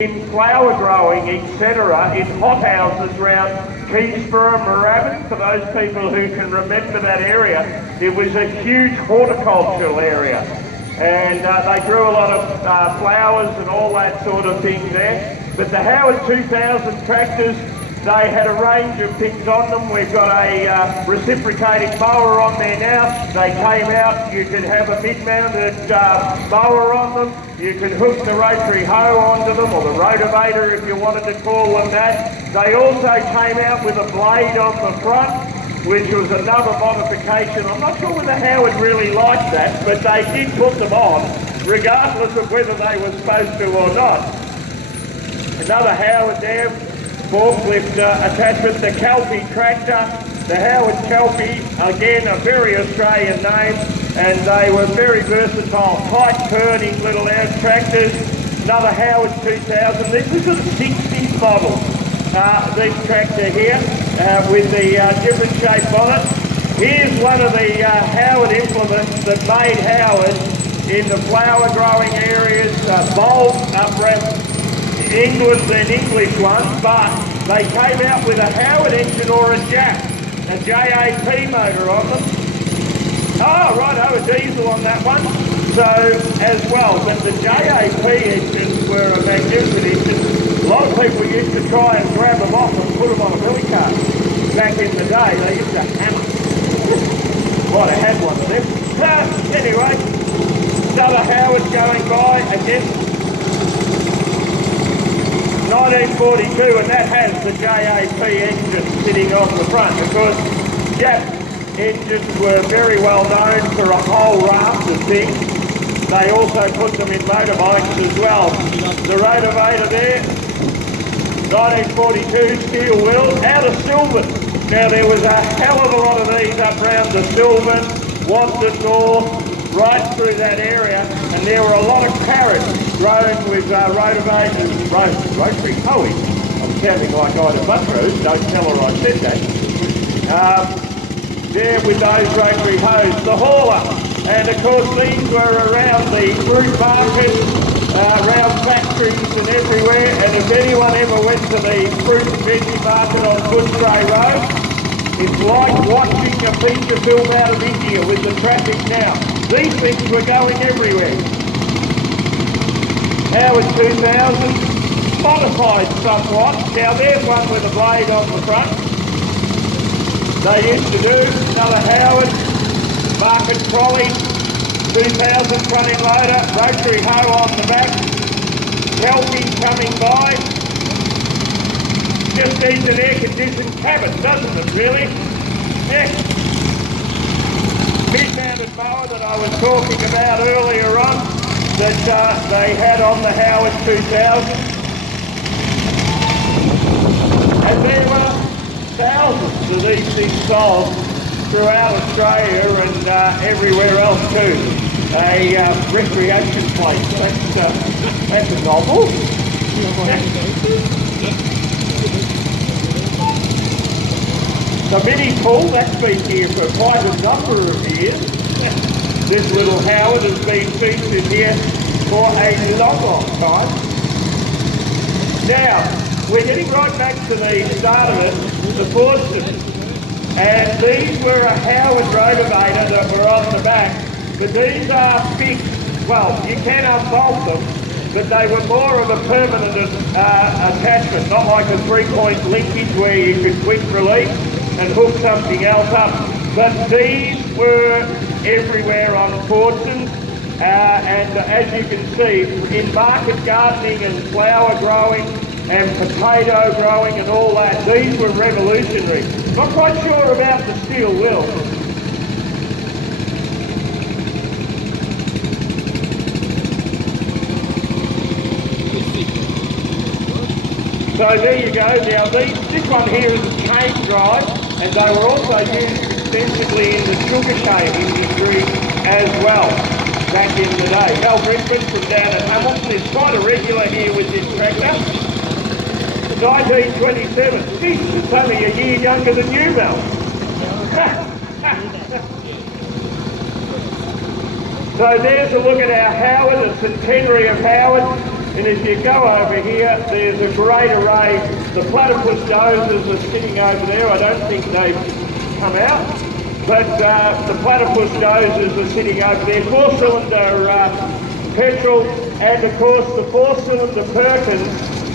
in flower growing, etc., in hothouses around Keysborough, Moorabbin. For those people who can remember that area, it was a huge horticultural area, and they grew a lot of flowers and all that sort of thing there. But the Howard 2000 tractors, they had a range of things on them. We've got a reciprocating mower on there now. They came out, you could have a mid-mounted mower on them. You could hook the rotary hoe onto them, or the rotavator if you wanted to call them that. They also came out with a blade on the front, which was another modification. I'm not sure whether Howard really liked that, but they did put them on, regardless of whether they were supposed to or not. Another Howard there, forklift attachment, the Kelpie tractor, the Howard Kelpie, again a very Australian name, and they were very versatile, tight turning little tractors. Another Howard 2000, this was a 60s model, this tractor here with the different shaped bonnet. Here's one of the Howard implements that made Howard in the flower growing areas, bold upright England and English ones, but they came out with a Howard engine or a JAP, a JAP motor on them. Oh, righto, a diesel on that one. So, as well, but the JAP engines were a magnificent engine. A lot of people used to try and grab them off and put them on a billy cart. Back in the day, they used to hammer. Might have had one of them. Anyway, another Howard going by, again, 1942, and that has the JAP engine sitting on the front. Of course, JAP engines were very well known for a whole raft of things. They also put them in motorbikes as well. The rotavator there, 1942, steel wheels, out of Sylvan. Now there was a hell of a lot of these up round the Sylvan, Wanton North, right through that area, and there were a lot of carrots grown with rotavators, rotary hoeing. I'm sounding like Ida Buttrose, don't tell her I said that. There with those rotary hoes, the hauler, and of course these were around the fruit market, around factories and everywhere, and if anyone ever went to the fruit and veggie market on Footscray Road, it's like watching a feature film out of India with the traffic now. These things were going everywhere. Howard 2000, modified somewhat. Now there's one with a blade on the front. They used to do another Howard, market trolley, 2000 front end loader, rotary hoe on the back, Kelpie coming by. Just needs an air conditioned cabin, doesn't it really? Yeah. Mid-mounted mower that I was talking about earlier on that they had on the Howard 2000. And there were thousands of these things sold throughout Australia and everywhere else too. A recreation place, that's a novel. The mini pool, that's been here for quite a number of years. This little Howard has been featured here for a long time. Now, we're getting right back to the start of it, the Forstons. And these were a Howard rotavator that were on the back, but these are fixed. Well, you can unbolt them, but they were more of a permanent attachment, not like a 3-point linkage where you could quick release and hook something else up. But these were everywhere on Fordsons, and as you can see, in market gardening and flower growing and potato growing and all that, these were revolutionary. Not quite sure about the steel wheel. So there you go. Now this one here is a chain drive, and they were also used extensively in the sugar cane industry as well back in the day. Mel Brisbane from down at Hamilton is quite a regular here with this tractor. 1927. Jesus, it's only a year younger than you, Mel. So there's a look at our Howard, the centenary of Howard. And if you go over here, there's a great array. The platypus dozers are sitting over there. I don't think they've come out. But the platypus dozers are sitting over there. Four-cylinder petrol, and of course the four-cylinder Perkins,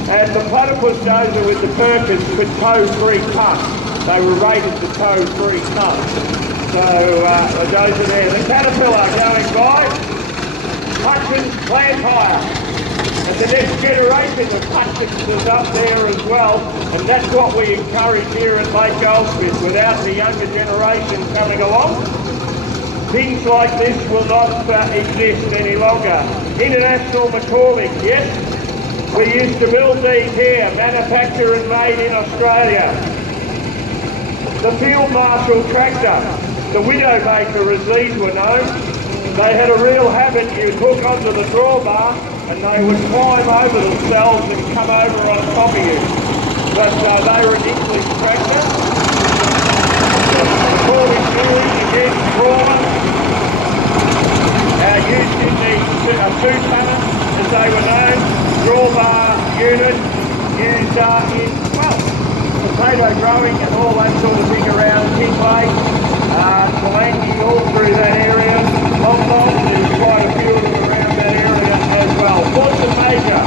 and the platypus dozer with the Perkins could tow 3 tonnes. They were rated to tow 3 tonnes. So those are there. The Caterpillar going by, Hutchins plant hire. And the next generation of Hutchins is up there as well, and that's what we encourage here at Lake Goldsmith. Without the younger generation coming along, things like this will not exist any longer. International McCormick, yes, we used to build these here, manufactured and made in Australia. The Field Marshal tractor, the Widowmaker as these were known, they had a real habit. You'd hook onto the drawbar and they would climb over themselves and come over on top of you. But they were an English tractor. McCormick Series, again, trawler, used in the 2-tonner, as they were known, drawbar unit, used in, well, potato growing and all that sort of thing around Kinglake, Palangi, all through that area. Longmont, there's quite a few of them around that area as well. Ford's a major.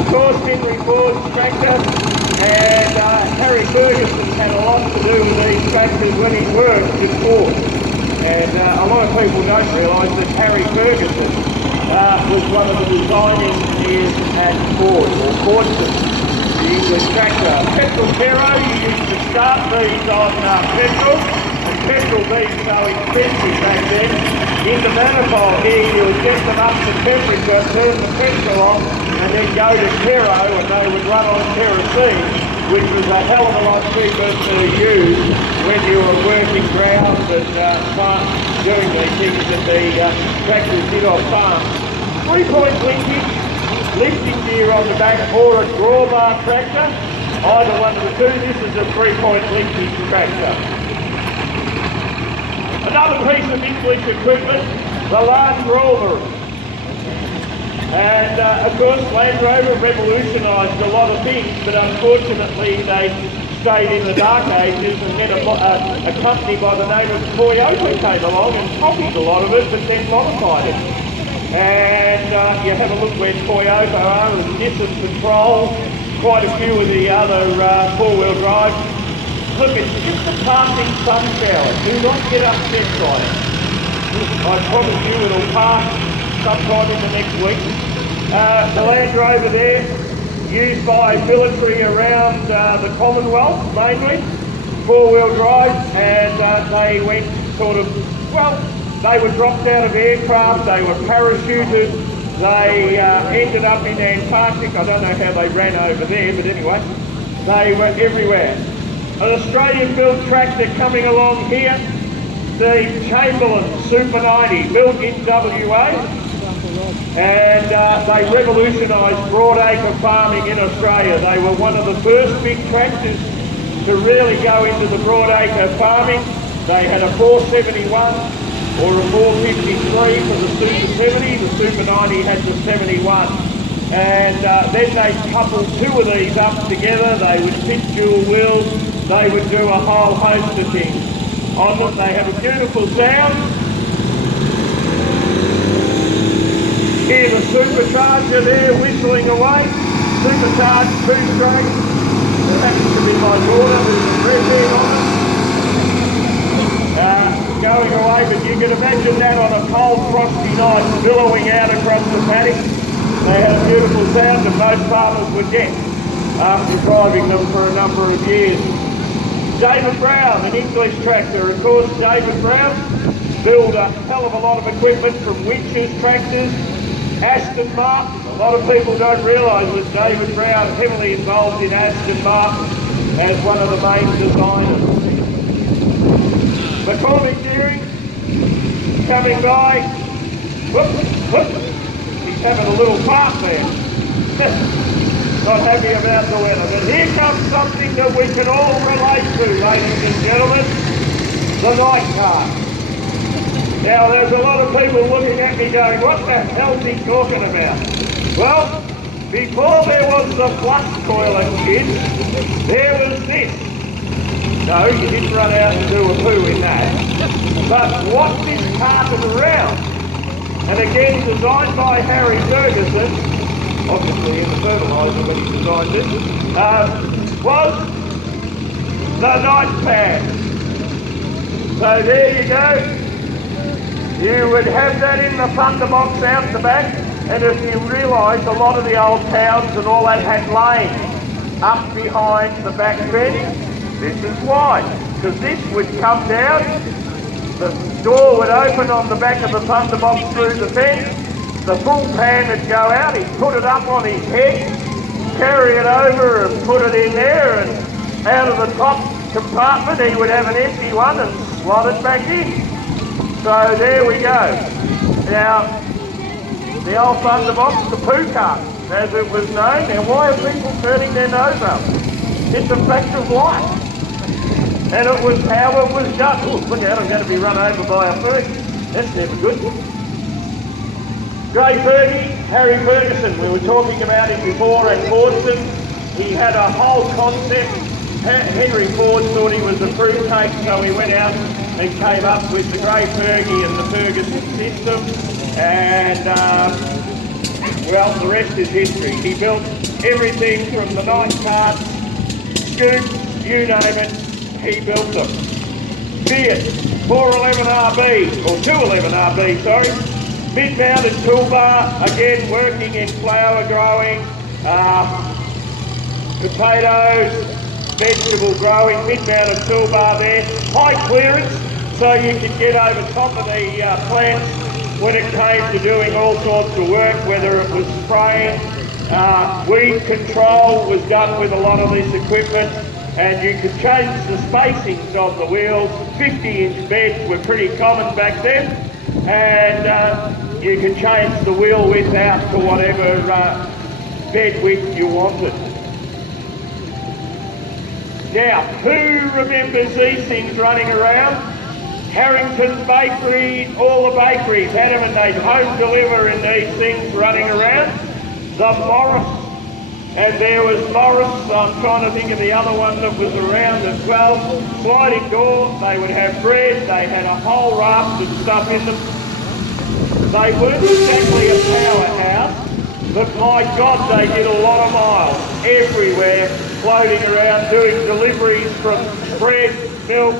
Of course, Henry Ford's tractor, and Harry Ferguson had a lot to do with these tractors when he worked at Ford. And a lot of people don't realise that Harry Ferguson was one of the designing engineers at Ford, or Fordson, the English tractor. Petrol Kero, you used to start these on petrol, and petrol being so expensive back then. In the manifold here, you would get them up to temperature, turn the petrol on, and then go to Kero, and they would run on kerosene, which was a hell of a lot cheaper to use when you were working grounds and doing these things that the tractors did on farms. 3-point linkage, lifting gear on the back, or a drawbar tractor, either one of the two. This is a 3-point linkage tractor. Another piece of English equipment, the Land Rover. And of course Land Rover revolutionised a lot of things, but unfortunately they stayed in the dark ages, and then a company by the name of Toyota came along and copied a lot of it, but then modified it. And you have a look where Toyota are, and Nissan Patrol, quite a few of the other 4-wheel drive. Look, it's just a passing sun shower. Do not get upset by it. I promise you it'll pass sometime in the next week. The Land Rover there, used by military around the Commonwealth mainly, 4-wheel drive, and they went sort of, well, they were dropped out of aircraft, they were parachuted, they ended up in Antarctic. I don't know how they ran over there, but anyway, they were everywhere. An Australian-built tractor coming along here, the Chamberlain Super 90, built in WA, and they revolutionised broadacre farming in Australia. They were one of the first big tractors to really go into the broadacre farming. They had a 471 or a 453 for the Super 70, the Super 90 had the 71. And then they coupled 2 of these up together. They would fit dual wheels, they would do a whole host of things on them. They have a beautiful sound. Hear the supercharger there whistling away. Supercharged 2-stroke. That happens to be my daughter with a red bed on it. Going away, but you can imagine that on a cold frosty night billowing out across the paddock. They had a beautiful sound that most farmers would get after driving them for a number of years. David Brown, an English tractor. Of course, David Brown built a hell of a lot of equipment, from winches, tractors, Aston Martin. A lot of people don't realise that David Brown heavily involved in Aston Martin as one of the main designers. McCormick Deering coming by. Whoop, whoop. He's having a little fart there. Not happy about the weather. But here comes something that we can all relate to, ladies and gentlemen. The night car. Now there's a lot of people looking at me going, what the hell's he talking about? Well, before there was the flush toilet, kids, there was this. No, you didn't run out and do a poo in that. But what's this carpet around? And again, designed by Harry Ferguson, obviously in the fertiliser when he designed it, was the night pad. So there you go. You would have that in the thunder box out the back, and if you realise a lot of the old towns and all that had lanes up behind the back fence, this is why. Because this would come down, the door would open on the back of the thunder box through the fence, the full pan would go out, he'd put it up on his head, carry it over and put it in there, and out of the top compartment he would have an empty one and slot it back in. So there we go. Now, the old thunder box, the poo cart, as it was known. Now why are people turning their nose up? It's a fact of life. And it was how it was done. Oh, look out, I'm going to be run over by a Fergie. That's never good. Grey Fergie, Harry Ferguson, we were talking about him before at Fordson. He had a whole concept. Henry Ford thought he was a fruitcake, so he went out and came up with the Grey Fergie and the Ferguson system. And, well, the rest is history. He built everything from the night carts, scoops, you name it, he built them. Fiat 411RB, or 211RB, sorry. Mid-mounted toolbar, again working in flower growing, potatoes, vegetable growing, mid-mounted toolbar there. High clearance, so you could get over top of the plants when it came to doing all sorts of work, whether it was spraying, weed control was done with a lot of this equipment, and you could change the spacings of the wheels. 50-inch beds were pretty common back then, and you could change the wheel width out to whatever bed width you wanted. Now, who remembers these things running around? Harrington's Bakery, all the bakeries had them, and they'd home deliver in these things running around. The Morris, and there was Morris, I'm trying to think of the other one that was around as well. Sliding door, they would have bread, they had a whole raft of stuff in them. They weren't exactly a powerhouse, but my God, they did a lot of miles everywhere, floating around, doing deliveries from bread, milk,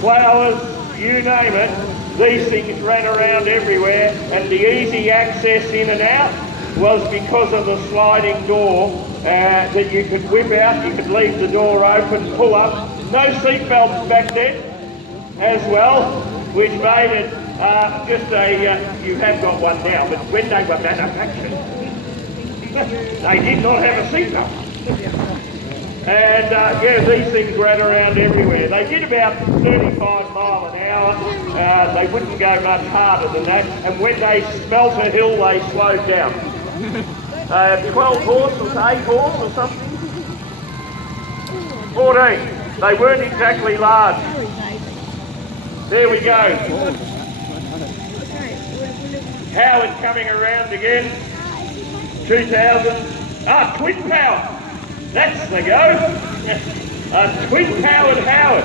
flowers, you name it. These things ran around everywhere, and the easy access in and out was because of the sliding door that you could whip out, you could leave the door open, pull up. No seat belts back then as well, which made it just a, you have got one now, but when they were manufactured, they did not have a seat belt. And yeah, these things ran around everywhere. They did about 35 mile an hour. They wouldn't go much harder than that. And when they smelt a hill, they slowed down. 12 horse or 8 horse or something? 14. They weren't exactly large. There we go. Howard coming around again. 2000. Twin power. That's the go. A twin-powered Howard.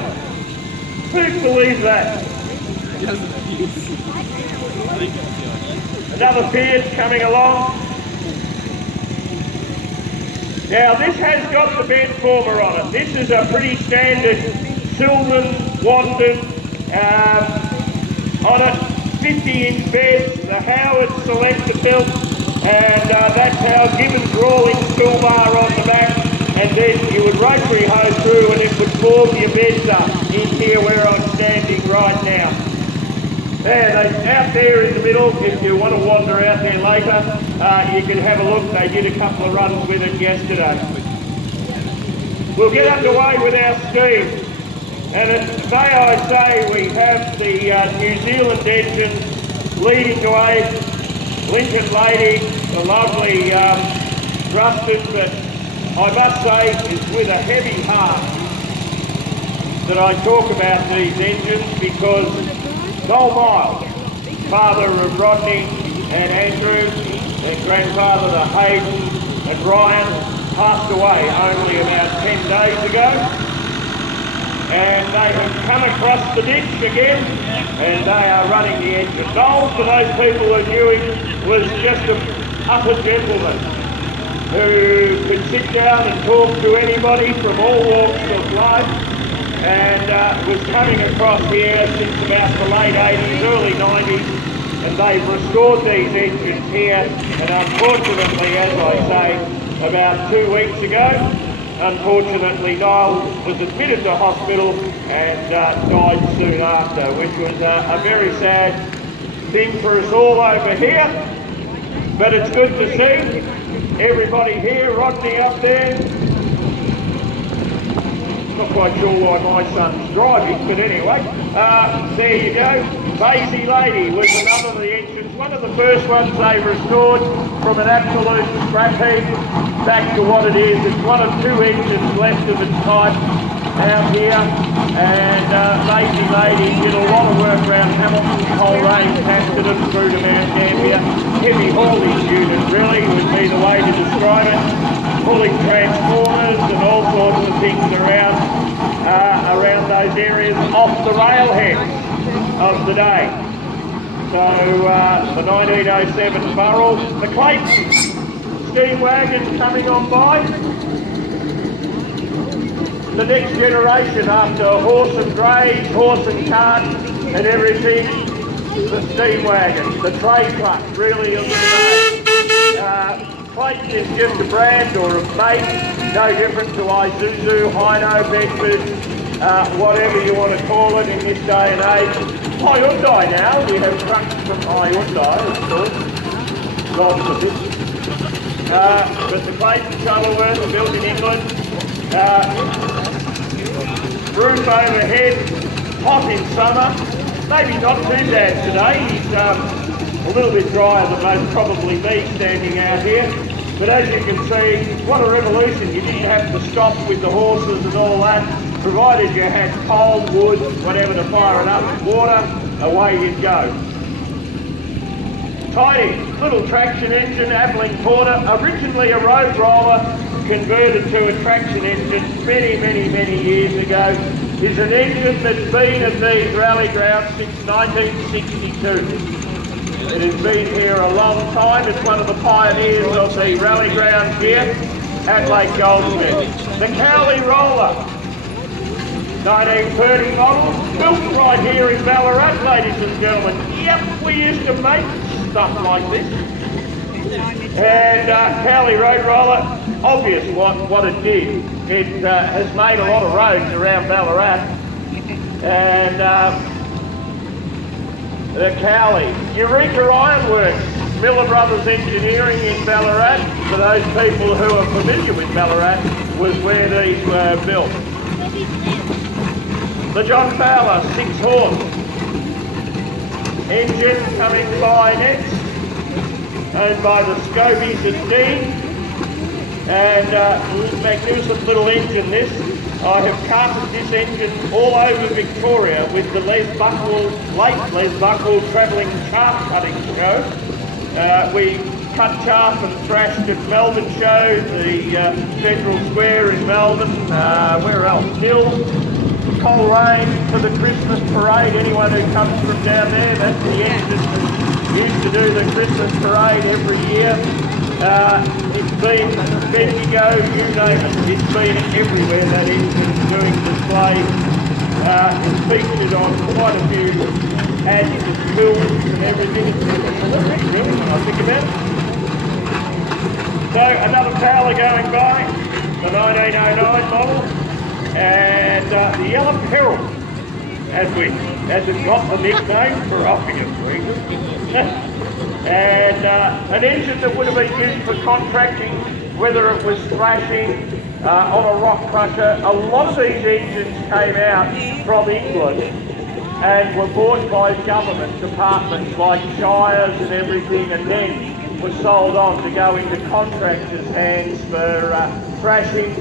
Who'd believe that? Another Fiat coming along. Now this has got the bed former on it. This is a pretty standard Sylvan Wandon on it. 50-inch bed, the Howard selector built, and that's how Gibbons Rawlings toolbar on the back. And then you would rotary hose through and it would form your beds up in here where I'm standing right now. There, out there in the middle, if you want to wander out there later, you can have a look. They did a couple of runs with it yesterday. We'll get underway with our scheme. And may I say, we have the New Zealand engine leading the way. Lincoln Lady, the lovely Rustin, but I must say it's with a heavy heart that I talk about these engines, because Noel Miles, father of Rodney and Andrew, and grandfather to Hayden and Ryan, passed away only about 10 days ago. And they have come across the ditch again, and they are running the engine. Noel, for those people who knew him, was just an utter gentleman who could sit down and talk to anybody from all walks of life, and was coming across here since about the late 80s, early 90s, and they've restored these engines here, and unfortunately, as I say, about 2 weeks ago, unfortunately, Niall was admitted to hospital and died soon after, which was a very sad thing for us all over here. But it's good to see everybody here, Rodney up there. Not quite sure why my son's driving, but anyway, there you go. Basie Lady was another of the engines, one of the first ones they restored from an absolute scrap heap back to what it is. It's one of 2 engines left of its type out here, and Basie Lady did a lot of work around Hamilton, Coleraine, Casterton, through to Mount Gambier. Heavy haulage unit really would be the way to describe it. Pulling transformers and all sorts of things around those areas off the railheads of the day. So the 1907 Burrell, the Clayton steam wagon coming on by. The next generation after horse and drays, horse and cart and everything, the steam wagon, the trade truck really of the day. Clayton is just a brand or a make, no different to Isuzu, Hino, Bedford, whatever you want to call it in this day and age. Hyundai now, we have trucks from Hyundai, of course, lots of it. But the Clayton Shuttleworth, built in England, roof overhead, hot in summer, maybe not too bad today. He's a little bit drier than most probably me standing out here, but as you can see, what a revolution. You didn't have to stop with the horses and all that, provided you had coal, wood, whatever to fire it up with water, away you'd go. Tidy little traction engine, Abilene Porter, originally a road roller, converted to a traction engine many years ago, is an engine that's been at these rally grounds since 1962. It has been here a long time. It's one of the pioneers of the rally grounds here at Lake Goldsmith. The Cowley Roller, 1930 model, built right here in Ballarat, ladies and gentlemen. Yep, we used to make stuff like this. And Cowley Road Roller, obvious what it did. It has made a lot of roads around Ballarat. And the Cowley. Eureka Ironworks, Miller Brothers Engineering in Ballarat, for those people who are familiar with Ballarat, was where these were built. The John Fowler 6-horse engine coming by next, owned by the Scobies at Dean, and magnificent little engine this. I have carted this engine all over Victoria with the late Les Buckle travelling chaff cutting show. We cut chaff and thrashed at Melbourne show, the Federal Square in Melbourne, where else? Hill, Coleraine for the Christmas parade. Anyone who comes from down there, that's the engine that used to do the Christmas parade every year. It's been Bendigo, you name it, it's been everywhere, that engine doing displays. It's featured on quite a few ads and films and everything. It's terrific, really, when I think about it. So another Fowler going by, the 1909 model, and the Yellow Peril, as it got the nickname for obvious reasons. And an engine that would have been used for contracting, whether it was thrashing on a rock crusher. A lot of these engines came out from England and were bought by government departments like shires and everything, and then were sold on to go into contractors' hands for thrashing,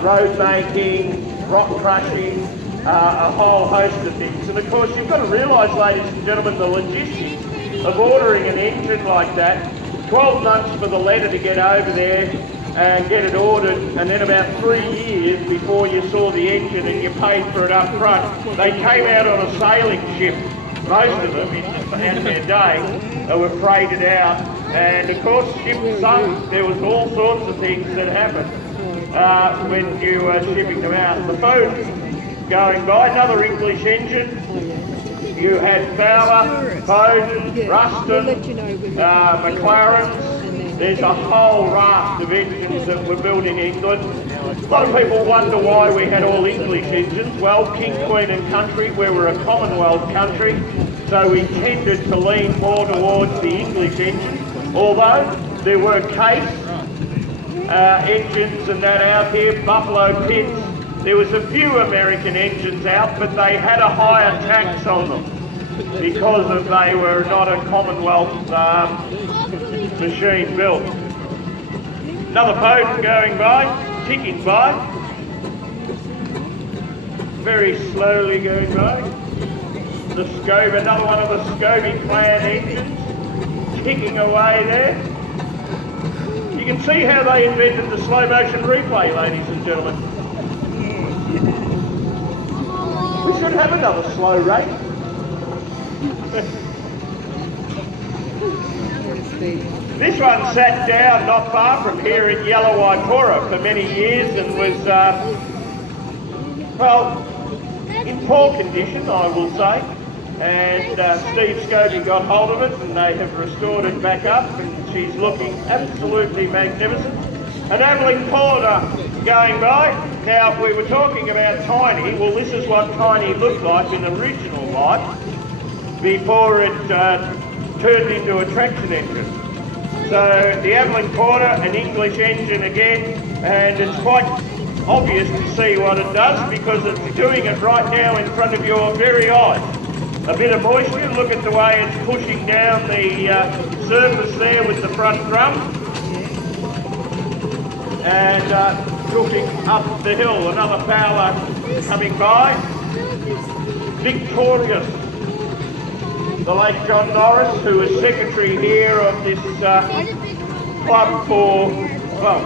road making, rock crushing, a whole host of things. And of course, you've got to realise, ladies and gentlemen, the logistics of ordering an engine like that, 12 months for the letter to get over there and get it ordered, and then about 3 years before you saw the engine and you paid for it up front. They came out on a sailing ship, most of them, in their day. They were freighted out, and of course ships sunk. There was all sorts of things that happened when you were shipping them out. The phone going by, another English engine. You had Fowler, Bowden, Ruston, McLarens. There's a whole raft of engines that were built in England. A lot of people wonder why we had all English engines. Well, King, Queen and Country, we were a Commonwealth country, so we tended to lean more towards the English engine. Although there were Case engines and that out here, Buffalo Pitts. There was a few American engines out, but they had a higher tax on them because they were not a Commonwealth machine built. Another boat going by, ticking by, very slowly going by. The Scobie, another one of the Scobie clan engines, ticking away there. You can see how they invented the slow motion replay, ladies and gentlemen. We should have another slow rate. This one sat down not far from here in Yellow Waipora for many years and was, well, in poor condition, I will say. And Steve Scobie got hold of it and they have restored it back up, and she's looking absolutely magnificent. An Ameling Porter going by. Now, we were talking about Tiny. Well, this is what Tiny looked like in original life before it turned into a traction engine. So the Ameling Porter, an English engine again, and it's quite obvious to see what it does because it's doing it right now in front of your very eyes. A bit of moisture, look at the way it's pushing down the surface there with the front drum and tilting up the hill. Another Fowler coming by. Victorious. The late John Norris, who was secretary here of this club for, well,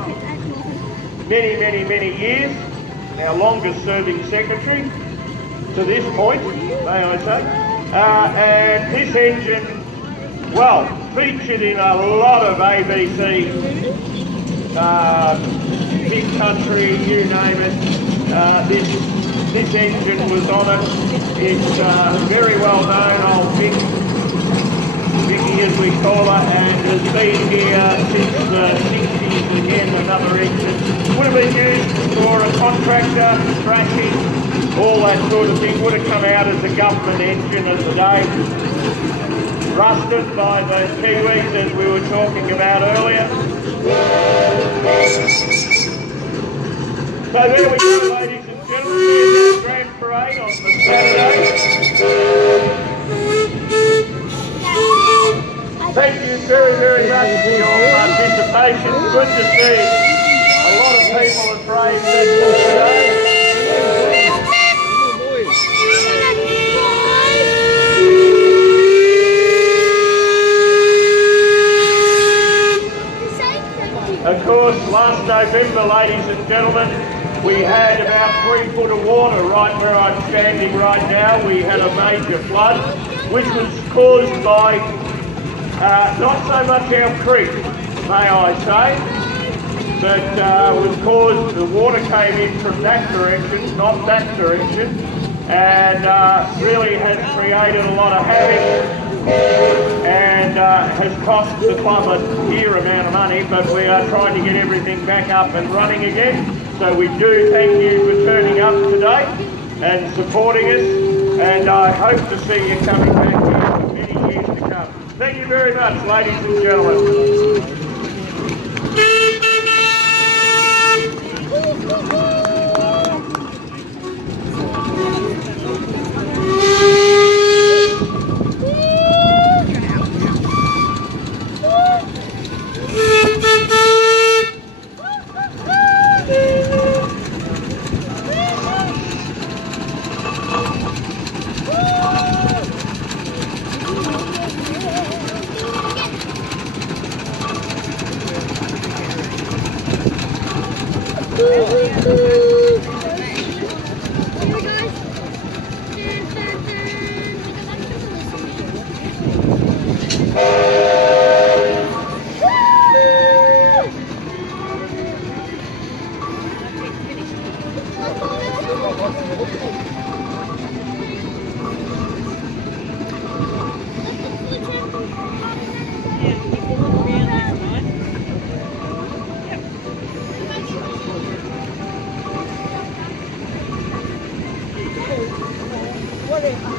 many years. Our longest serving secretary to this point, may I say. And this engine, well, featured in a lot of ABC, Big Country, you name it. This engine was on it. It's very well known, old Vicky as we call her, and has been here since the 60s. Again, another engine. Would have been used for a contractor, thrashing, all that sort of thing. Would have come out as a government engine of the day. Rusted by the Kiwis, as we were talking about earlier. So there we go, ladies and gentlemen. There's our grand parade on the Saturday. Thank you very much for your participation. Good to see a lot of people at Brave Festival today. Of course, last November, ladies and gentlemen, we had about 3 foot of water right where I'm standing right now. We had a major flood, which was caused by not so much our creek, may I say, but was caused, the water came in from that direction, not that direction, and really has created a lot of havoc and has cost the club a dear amount of money, but we are trying to get everything back up and running again. So we do thank you for turning up today and supporting us, and I hope to see you coming back here for many years to come. Thank you very much, ladies and gentlemen. What